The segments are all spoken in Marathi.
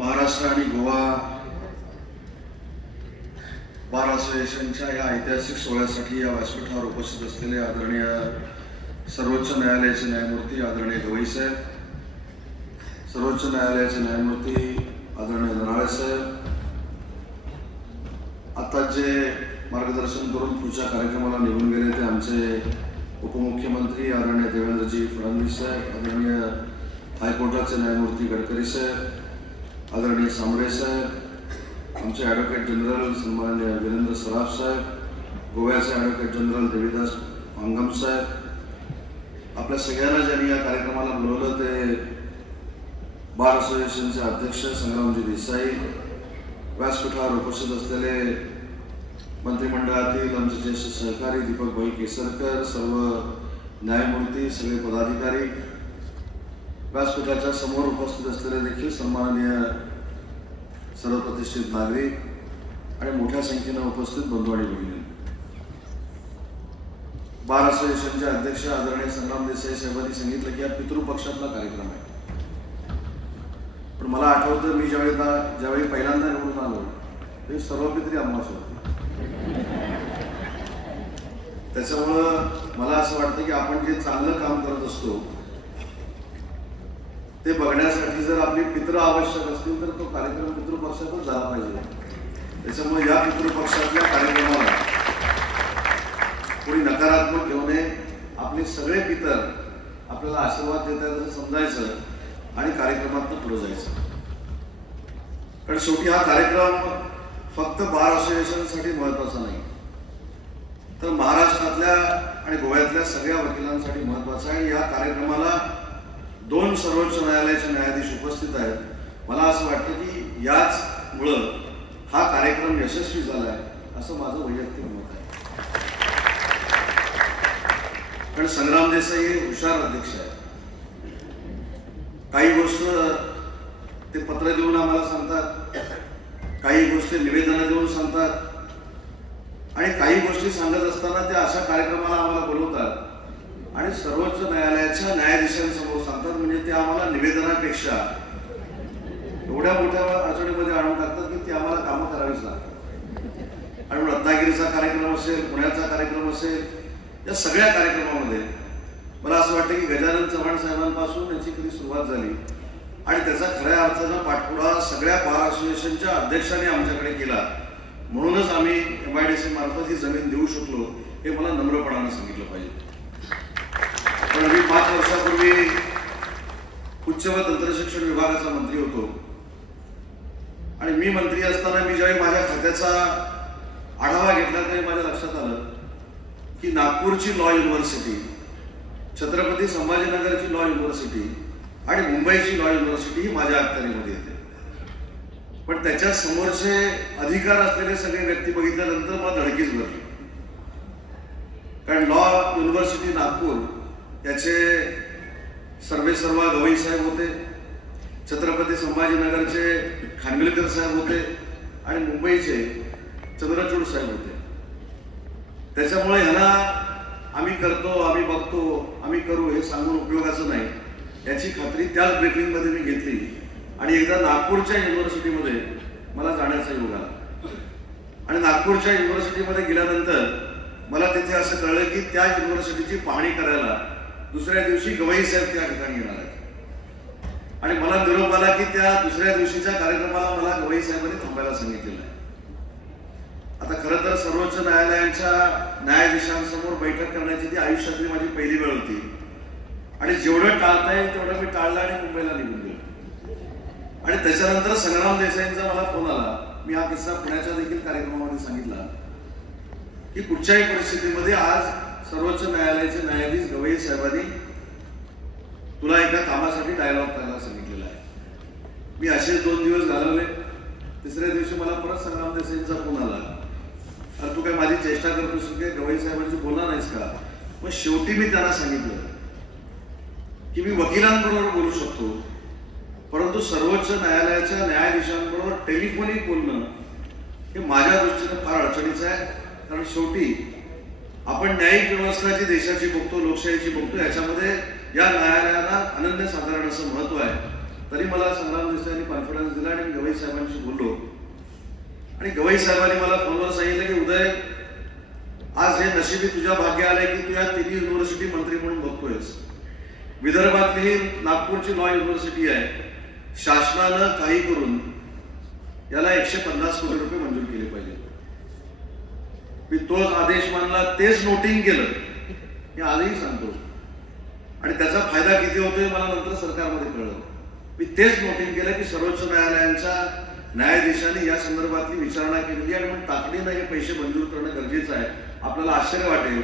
महाराष्ट्र आणि गोवा बार असोसिएशनच्या या ऐतिहासिक सोहळ्यासाठी या व्यासपीठावर उपस्थित असलेले आदरणीय सर्वोच्च न्यायालयाचे न्यायमूर्ती आदरणीय गवई साहेब, सर्वोच्च न्यायालयाचे न्यायमूर्ती आदरणीय नराळे साहेब, आता जे मार्गदर्शन करून पुढच्या कार्यक्रमाला निघून गेले ते आमचे उपमुख्यमंत्री आदरणीय देवेंद्रजी फडणवीस साहेब, आदरणीय हायकोर्टाचे न्यायमूर्ती गडकरी साहेब, आदरणीय सांबरे साहेब, आमचे ॲडव्होकेट जनरल सन्माननीय वीरेंद्र सराफ साहेब, गोव्याचे ॲडव्होकेट जनरल देवीदास पांगम साहेब, आपल्या सगळ्यांना ज्यांनी या कार्यक्रमाला बोलवलं ते बार असोसिएशनचे अध्यक्ष संग्रामजी देसाई, व्यासपीठावर उपस्थित असलेले मंत्रिमंडळातील आमचे ज्येष्ठ सहकारी दीपक भाई केसरकर, सर्व न्यायमूर्ती, सगळे पदाधिकारी, व्यासपीठाच्या समोर उपस्थित असलेले देखील सन्माननीय सर्व प्रतिष्ठित नागरिक आणि मोठ्या संख्येने उपस्थित बंधू आणि भगिनी, बार असोसिएशनचे अध्यक्ष आदरणीय संग्राम देसाई साहेबांनी सांगितलं की हा पितृपक्षातला कार्यक्रम आहे. पण मला आठवतं मी ज्यावेळी पहिल्यांदा निवडून आलो ते सर्वपित्री अमावास्या होती. त्याच्यामुळं मला असं वाटतं की आपण जे चांगलं काम करत असतो ते बघण्यासाठी जर आपली पितृ आवश्यक असतील तर तो कार्यक्रम पितृपक्षातच झाला पाहिजे. त्याच्यामुळे या पितृपक्षातल्या कार्यक्रमाला कोणी नकारात्मक घेऊ नये. आपले सगळे पितर आपल्याला आशीर्वाद देतात असं समजायचं आणि कार्यक्रमातून पुढे जायचं. कारण शेवटी हा कार्यक्रम फक्त बार असोसिएशनसाठी महत्वाचा नाही तर महाराष्ट्रातल्या आणि गोव्यातल्या सगळ्या वकिलांसाठी महत्वाचा आहे. या कार्यक्रमाला 2 सर्वोच्च न्यायालयाचे न्यायाधीश उपस्थित आहेत. मला असं वाटतं की याचमुळं हा कार्यक्रम यशस्वी झालाय असं माझं वैयक्तिक मत आहे. कारण संग्राम देसाई हे हुशार अध्यक्ष आहेत. काही गोष्ट ते पत्र देऊन आम्हाला सांगतात, काही गोष्टी निवेदनं देऊन सांगतात आणि काही गोष्टी सांगत असताना ते अशा कार्यक्रमाला आम्हाला बोलवतात आणि सर्वोच्च न्यायालयाच्या न्यायाधीशांसमोर सांगतात. म्हणजे ते आम्हाला निवेदनापेक्षा एवढ्या मोठ्या अडचणीमध्ये आणून टाकतात की ती आम्हाला कामं करावीच लागतात. आणि रत्नागिरीचा कार्यक्रम असेल, पुण्याचा कार्यक्रम असेल, या सगळ्या कार्यक्रमामध्ये मला असं वाटतं की गजानन चव्हाण साहेबांपासून याची कधी सुरुवात झाली आणि त्याचा खऱ्या अर्थानं पाठपुरावा सगळ्या बार असोसिएशनच्या अध्यक्षांनी आमच्याकडे केला. म्हणूनच आम्ही MIDC मार्फत ही जमीन देऊ शकलो हे मला नम्रपणानं सांगितलं पाहिजे. पण मी 5 वर्षापूर्वी उच्च व तंत्रशिक्षण विभागाचा मंत्री होतो आणि मी मंत्री असताना मी ज्यावेळी माझ्या खात्याचा आढावा घेतला त्यावेळी माझ्या लक्षात आलं की नागपूरची लॉ युनिव्हर्सिटी, छत्रपती संभाजीनगरची लॉ युनिव्हर्सिटी आणि मुंबईची लॉ युनिव्हर्सिटी ही माझ्या अखत्यारीमध्ये येते. पण त्याच्या समोरचे अधिकार असलेले सगळे व्यक्ती बघितल्यानंतर मला धडकीच भरली. कारण लॉ युनिव्हर्सिटी नागपूर याचे सर्वेसर्वा गवई साहेब होते, छत्रपती संभाजीनगरचे खानविलकर साहेब होते आणि मुंबईचे चंद्रचूड साहेब होते. त्याच्यामुळे ह्यांना आम्ही करतो, आम्ही बघतो, आम्ही करू हे सांगून उपयोगाचं नाही याची खात्री त्याच ब्रीफिंगमध्ये मी घेतली आणि एकदा नागपूरच्या युनिव्हर्सिटीमध्ये मला जाण्याचा योग आला. आणि नागपूरच्या युनिव्हर्सिटीमध्ये गेल्यानंतर मला तिथे असं कळलं की त्या युनिव्हर्सिटीची पाहणी करायला दुसऱ्या दिवशी गवई साहेब त्या ठिकाणी येणार आहेत आणि मला निरोप आला की त्या दुसऱ्या दिवशीच्या कार्यक्रमाला मला गवई साहेबांनी थांबायला सांगितलेलं आहे. आता खरं तर सर्वोच्च न्यायालयाच्या न्यायाधीशांसमोर बैठक करण्याची ती आयुष्यातली माझी पहिली वेळ होती आणि जेवढं टाळता येईल तेवढं मी टाळलं आणि मुंबईला निघून गेलो. आणि त्याच्यानंतर संग्राम देसाईंचा मला फोन आला. मी हा किस्सा पुण्याच्या देखील कार्यक्रमामध्ये सांगितला की कुठच्याही परिस्थितीमध्ये आज सर्वोच्च न्यायालयाचे न्यायाधीश गवई साहेबांनी तुला एका कामासाठी डायलॉग करायला सांगितलेला आहे. मी असेच 2 दिवस घालवले. तिसऱ्या दिवशी मला परत संग्राम देसाईंचा फोन आला, अरे तू काय माझी चेष्टा करतोस की गवई साहेबांची बोलणार नाहीस का? मग शेवटी मी त्यांना सांगितलं की मी वकिलांबरोबर बोलू शकतो परंतु सर्वोच्च न्यायालयाच्या न्यायाधीशांबरोबर टेलिफोनिक बोलणं हे माझ्या दृष्टीने फार अडचणीचं आहे. कारण शेवटी आपण न्यायिक व्यवस्था जी देशाची बघतो, लोकशाहीची बघतो, याच्यामध्ये या न्यायालयाला अनन्यसाधारण असं महत्व आहे. तरी मला संग्राम देसाईंनी कॉन्फिडन्स दिला आणि मी गवई साहेबांशी बोललो आणि गवई साहेबांनी मला फोनवर सांगितलं की उदय, आज हे नशिबी तुझ्या भाग्य आलंय की तू या तिन्ही युनिव्हर्सिटी मंत्री म्हणून बघतोयस. विदर्भातली नागपूरची लॉ युनिव्हर्सिटी आहे, शासनानं काही करून याला 150 कोटी रुपये मंजूर केले पाहिजे. मी तोच आदेश मानला, तेच नोटिंग केलं, हे आजही सांगतो. आणि त्याचा फायदा किती होतोय मला नंतर सरकारमध्ये कळलं. मी तेच नोटिंग केलं की सर्वोच्च न्यायालयाच्या न्यायाधीशांनी या संदर्भातली विचारणा केलेली आणि मग तातडीनं हे पैसे मंजूर करणं गरजेचं आहे. आपल्याला आश्चर्य वाटेल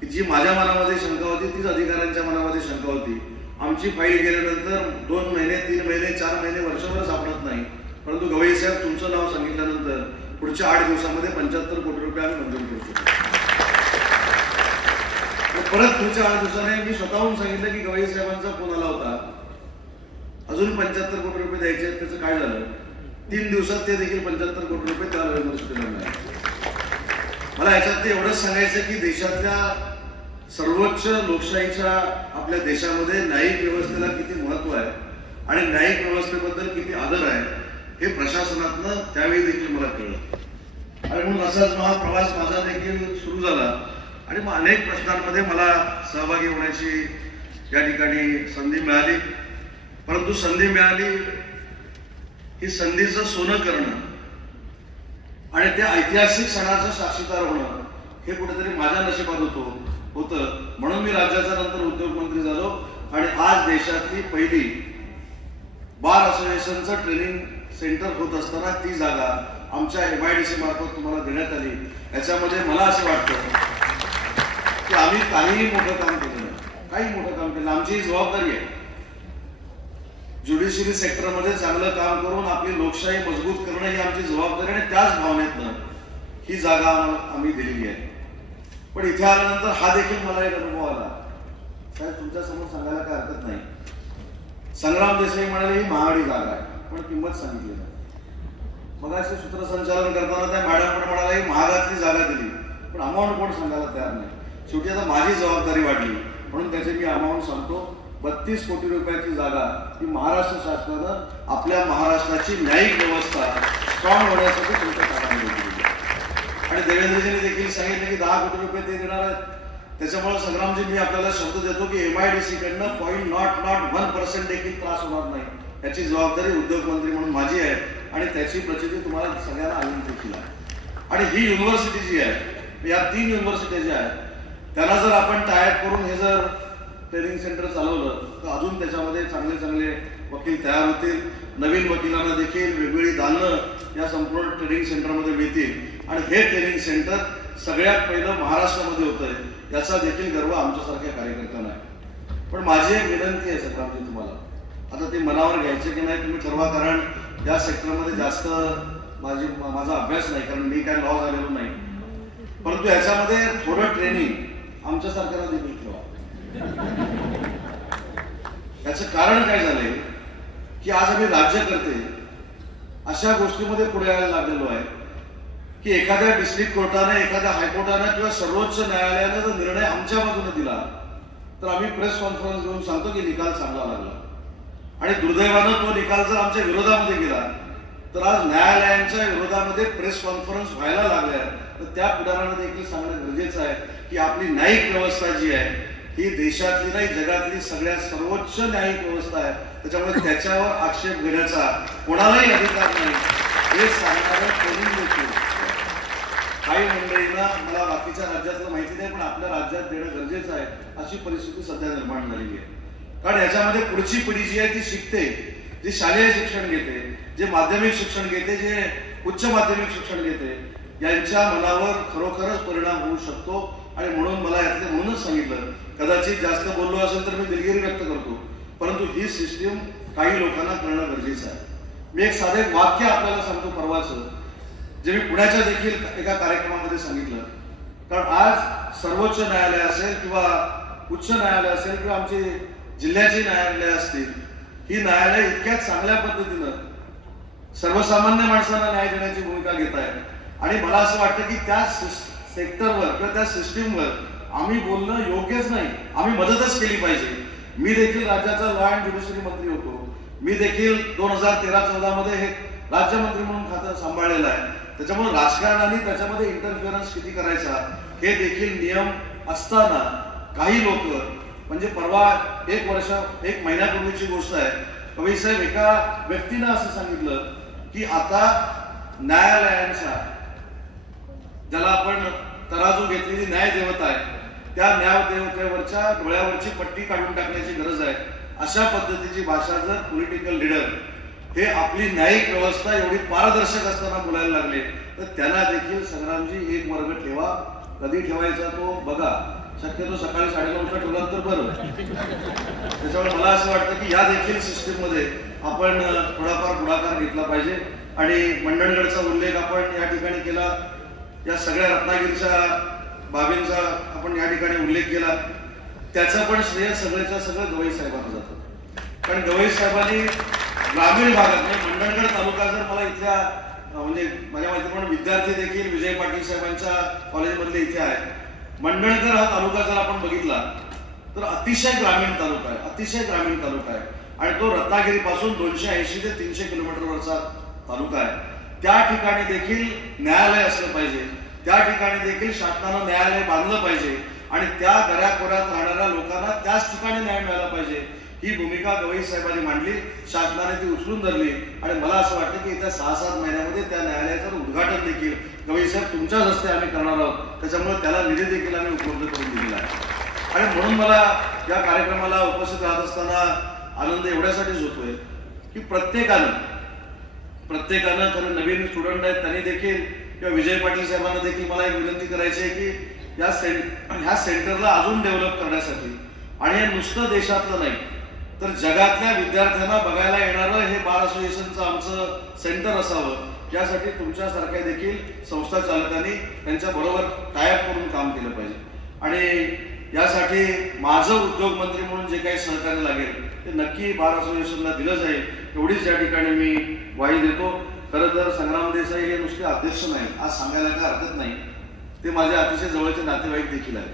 की जी माझ्या मनामध्ये शंका होती तीच अधिकाऱ्यांच्या मनामध्ये शंका होती. आमची फाईल गेल्यानंतर 2 महिने, 3 महिने, 4 महिने, वर्षभर सापडत नाही, परंतु गवई साहेब तुमचं नाव सांगितल्यानंतर पुढच्या 8 दिवसामध्ये 75 कोटी रुपये आम्ही मंजूर करू शकतो. परत पुढच्या 8 दिवसाने मी स्वतःहून सांगितलं की गवई साहेबांचा फोन आला होता, अजून 75 कोटी रुपये द्यायचे आहेत. त्याचं काय झालं? 3 दिवसात ते देखील 75 कोटी रुपये त्या युनिव्हर्सिटीला मिळाले. मला याच्यात ते एवढंच सांगायचं की देशातल्या सर्वोच्च लोकशाहीच्या आपल्या देशामध्ये न्यायिक व्यवस्थेला किती महत्व आहे आणि न्यायिक व्यवस्थेबद्दल किती आदर आहे हे प्रशासनातनं त्यावेळी देखील मला कळलं. आणि म्हणून असाच प्रवास माझा देखील सुरू झाला आणि मग अनेक प्रश्नांमध्ये मला सहभागी होण्याची या ठिकाणी संधी मिळाली. परंतु संधी मिळाली ही संधीचं सोनं करणं आणि त्या ऐतिहासिक सणाचं साक्षीदार होणं हे कुठेतरी माझ्या नशिबात होतं. म्हणून मी राज्याचा नंतर उद्योगमंत्री झालो आणि आज देशातली पहिली बार असोसिएशनचं ट्रेनिंग सेंटर होत असताना ती जागा आमच्या MIDC मार्फत तुम्हाला देण्यात आली. याच्यामध्ये मला असं वाटतं की आम्ही काही मोठं काम केलं, आमची जबाबदारी आहे. ज्युडिशियरी सेक्टरमध्ये चांगलं काम करून आपली लोकशाही मजबूत करणं ही आमची जबाबदारी आणि त्याच भावनेतनं ही जागा आम्ही दिलेली आहे. पण इथे आल्यानंतर हा देखील मला एक अनुभव आला. साहेब तुमच्या समोर सांगायला काय हरकत नाही, संग्राम देसाई म्हणाले ही महागडी जागा आहे, पण किंमत सांगितली नाही. मग असे सूत्रसंचालन करताना त्या मॅडम पण म्हणाला ही महागातली जागा दिली, पण अमाऊंट कोण सांगायला तयार नाही. शेवटी आता माझी जबाबदारी वाढली म्हणून त्याचे मी अमाऊंट सांगतो. 32 कोटी रुपयाची जागा ही महाराष्ट्र शासनानं आपल्या महाराष्ट्राची न्यायिक व्यवस्था स्ट्रॉंग होण्यासाठी तुमच्या कामामध्ये दिली. आणि देवेंद्रजींनी देखील सांगितलं की 10 कोटी रुपये ते देणार आहेत. त्याच्यामुळे संग्रामजी मी आपल्याला शब्द देतो की MIDC कडनं 0.01% देखील त्रास होणार नाही. याची जबाबदारी उद्योगमंत्री म्हणून माझी आहे आणि त्याची प्रचिती तुम्हाला सगळ्यांना आली देखील आहे. आणि ही युनिव्हर्सिटी जी आहे, या 3 युनिव्हर्सिटी ज्या आहेत त्यांना जर आपण टायअप करून हे जर ट्रेनिंग सेंटर चालवलं तर अजून त्याच्यामध्ये चांगले चांगले वकील तयार होतील. नवीन वकिलांना देखील वेगवेगळी दालनं या संपूर्ण ट्रेनिंग सेंटरमध्ये मिळतील आणि हे ट्रेनिंग सेंटर सगळ्यात पहिलं महाराष्ट्रामध्ये होतंय याचा देखील गर्व आमच्यासारख्या कार्यकर्त्यांना आहे. पण माझी एक विनंती आहे संग्रामजी तुम्हाला, आता ते मनावर घ्यायचे की नाही तुम्ही ठरवा, कारण या सेक्टरमध्ये जास्त माझा अभ्यास नाही, कारण मी काय लॉ झालेलो नाही. परंतु याच्यामध्ये थोडं ट्रेनिंग आमच्यासारख्याला देखील ठेवा. याचं कारण काय झालंय की आज आम्ही राज्यकर्ते अशा गोष्टीमध्ये पुढे यायला लागलेलो आहे की एखाद्या डिस्ट्रिक्ट कोर्टाने, एखाद्या हायकोर्टाने किंवा सर्वोच्च न्यायालयाने जर निर्णय आमच्या बाजूने दिला तर आम्ही प्रेस कॉन्फरन्स घेऊन सांगतो की निकाल चांगला लागला. आणि दुर्दैवानं तो निकाल जर आमच्या विरोधामध्ये गेला तर आज न्यायालयांच्या विरोधामध्ये प्रेस कॉन्फरन्स व्हायला लागल्या. तर त्या पुढाऱ्यांना देखील सांगणं गरजेचं आहे की आपली न्यायिक व्यवस्था जी आहे ही देशातली नाही जगातली सगळ्यात सर्वोच्च न्यायिक व्यवस्था आहे. त्याच्यामुळे त्याच्यावर आक्षेप घेण्याचा कोणालाही अधिकार नाही हे सांगणारं कोणी देखील. काही मंडळींना मला बाकीच्या राज्यातलं माहिती नाही पण आपल्या राज्यात देणं गरजेचं आहे अशी परिस्थिती सध्या निर्माण झालेली आहे. कारण याच्यामध्ये पुढची पिढी जी आहे ती शिकते, जी शालेय शिक्षण घेते, जे माध्यमिक शिक्षण घेते, जे उच्च माध्यमिक शिक्षण घेते, यांच्या मनावर खरोखरच परिणाम होऊ शकतो. आणि म्हणून मला यातले म्हणूनच सांगितलं, कदाचित जास्त बोललो असेल तर मी दिलगिरी व्यक्त करतो, परंतु ही सिस्टीम काही लोकांना कळणं गरजेचं आहे. मी एक साधे वाक्य आपल्याला सांगतो परवाचं, जे मी पुण्याच्या देखील एका कार्यक्रमामध्ये सांगितलं. कारण आज सर्वोच्च न्यायालय असेल किंवा उच्च न्यायालय असेल किंवा आमची जिल्ह्याची न्यायालय असतील, ही न्यायालय इतक्या चांगल्या पद्धतीनं सर्वसामान्य माणसांना न्याय देण्याची भूमिका घेत आहे. आणि मला असं वाटतं की त्या सेक्टरवर किंवा त्या सिस्टीमवर आम्ही बोलणं योग्यच नाही, आम्ही मदतच केली पाहिजे. मी देखील राज्याचा लॉ अँड ज्युडिशरी मंत्री होतो, मी देखील 2013-14 मध्ये हे राज्यमंत्री म्हणून खातं सांभाळलेलं आहे. त्याच्यामुळे राजकारणाने त्याच्यामध्ये इंटरफिअरन्स किती करायचा हे देखील नियम असताना काही लोक, म्हणजे परवा एक महिन्यापूर्वीची गोष्ट आहे, कवी साहेब एका व्यक्तीनं असं सांगितलं की आता न्यायालयांच्या, ज्याला आपण तराजू घेतलेली न्याय देवता आहे, त्या न्याय देवतेवरच्या डोळ्यावरची पट्टी काढून टाकण्याची गरज आहे. अशा पद्धतीची भाषा जर पॉलिटिकल लीडर हे आपली न्यायिक व्यवस्था एवढी पारदर्शक असताना बोलायला लागले तर त्यांना देखील संग्रामजी एक वर्ग ठेवा. कधी ठेवायचा तो बघा, शक्यतो सकाळी 9:30 ठेवला तर बरं. त्याच्यामुळे मला असं वाटतं की या देखील सिस्टीम मध्ये आपण थोडाफार पुढाकार घेतला पाहिजे. आणि मंडणगडचा उल्लेख आपण या ठिकाणी केला, या सगळ्या रत्नागिरीच्या बाबींचा आपण या ठिकाणी उल्लेख केला. त्याचं पण श्रेय सगळ्याच्या सगळं गवई साहेबांना जातं. कारण गवई साहेबांनी ग्रामीण भागात, म्हणजे मंडणगड तालुका जर मला इथल्या, म्हणजे माझ्या माहितीप्रमाणे विद्यार्थी देखील विजय पाटील साहेबांच्या कॉलेजमधले इथे आहे. मंडणगड हा तालुका जर आपण बघितला तर अतिशय ग्रामीण तालुका आहे, अतिशय ग्रामीण तालुका आहे. आणि तो रत्नागिरीपासून 280 ते 300 किलोमीटरवरचा तालुका आहे. त्या ठिकाणी देखील न्यायालय असलं पाहिजे, त्या ठिकाणी देखील शासनानं न्यायालय बांधलं पाहिजे आणि त्या दऱ्याखोऱ्यात राहणाऱ्या लोकांना त्याच ठिकाणी न्याय मिळाला पाहिजे. ही भूमिका गवई साहेबांनी मांडली, शासनाने ती उचलून धरली. आणि मला असं वाटतं की येत्या 6-7 महिन्यामध्ये त्या न्यायालयाचं उद्घाटन देखील गवई साहेब तुमच्याच हस्ते आम्ही करणार आहोत. त्याच्यामुळे त्याला निधी देखील आम्ही उपलब्ध करून दिलेला आहे. आणि म्हणून मला या कार्यक्रमाला उपस्थित राहत असताना आनंद एवढ्यासाठीच होतोय की प्रत्येकानं खरं नवीन स्टुडंट आहेत त्यांनी देखील, किंवा विजय पाटील साहेबांना देखील मला एक विनंती करायची आहे की ह्या सेंटरला अजून डेव्हलप करण्यासाठी, आणि हे नुसतं देशातलं नाही तर जगातल्या विद्यार्थ्यांना बघायला येणारं हे बार असोसिएशनचं आमचं सेंटर असावं, यासाठी तुमच्यासारख्या देखील संस्था चालकांनी त्यांच्या बरोबर टायअप करून काम केलं पाहिजे. आणि यासाठी माझं उद्योग मंत्री म्हणून जे काही सहकार्य लागेल ते नक्की बार असोसिएशनला दिलं जाईल, एवढीच या ठिकाणी मी ग्वाही देतो. खरं तर संग्राम देसाई हे नुसते अध्यक्ष नाही, आज सांगायला काय हरकत नाही, ते माझे अतिशय जवळचे नातेवाईक देखील आहेत.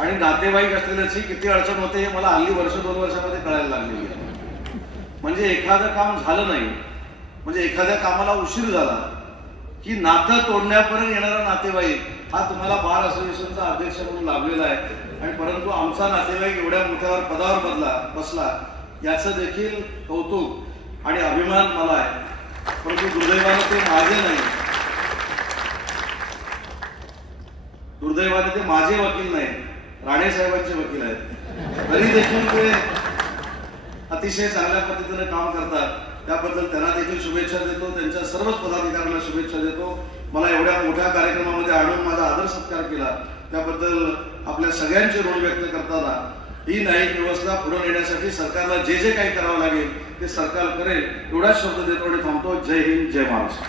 आणि नातेवाईक असलेल्याची किती अडचण होते हे मला हल्ली 1-2 वर्षामध्ये कळायला लागलेली आहे. म्हणजे एखादं काम झालं नाही, म्हणजे एखाद्या कामाला उशीर झाला की नातं तोडण्यापर्यंत येणारा नातेवाईक हा तुम्हाला बार असोसिएशनचा अध्यक्ष म्हणून लाभलेला आहे. आणि परंतु आमचा नातेवाईक एवढ्या मोठ्यावर पदावर बसला याचं देखील कौतुक आणि अभिमान मला आहे. परंतु दुर्दैवाने ते माझे वकील नाही, राणे साहेबांचे वकील आहेत. तरी देखील ते अतिशय चांगल्या पद्धतीने काम करतात, त्याबद्दल त्यांना देखील शुभेच्छा देतो. त्यांच्या सर्वच पदाधिकाऱ्यांना शुभेच्छा देतो. मला एवढ्या मोठ्या कार्यक्रमामध्ये आणून माझा आदर सत्कार केला त्याबद्दल आपल्या सगळ्यांचे ऋण व्यक्त करताना, ही न्यायिक व्यवस्था पुढे नेण्यासाठी सरकारला जे जे काही करावं लागेल ते सरकार करेल, एवढाच शब्द देतो आणि थांबतो. जय हिंद, जय महाराष्ट्र.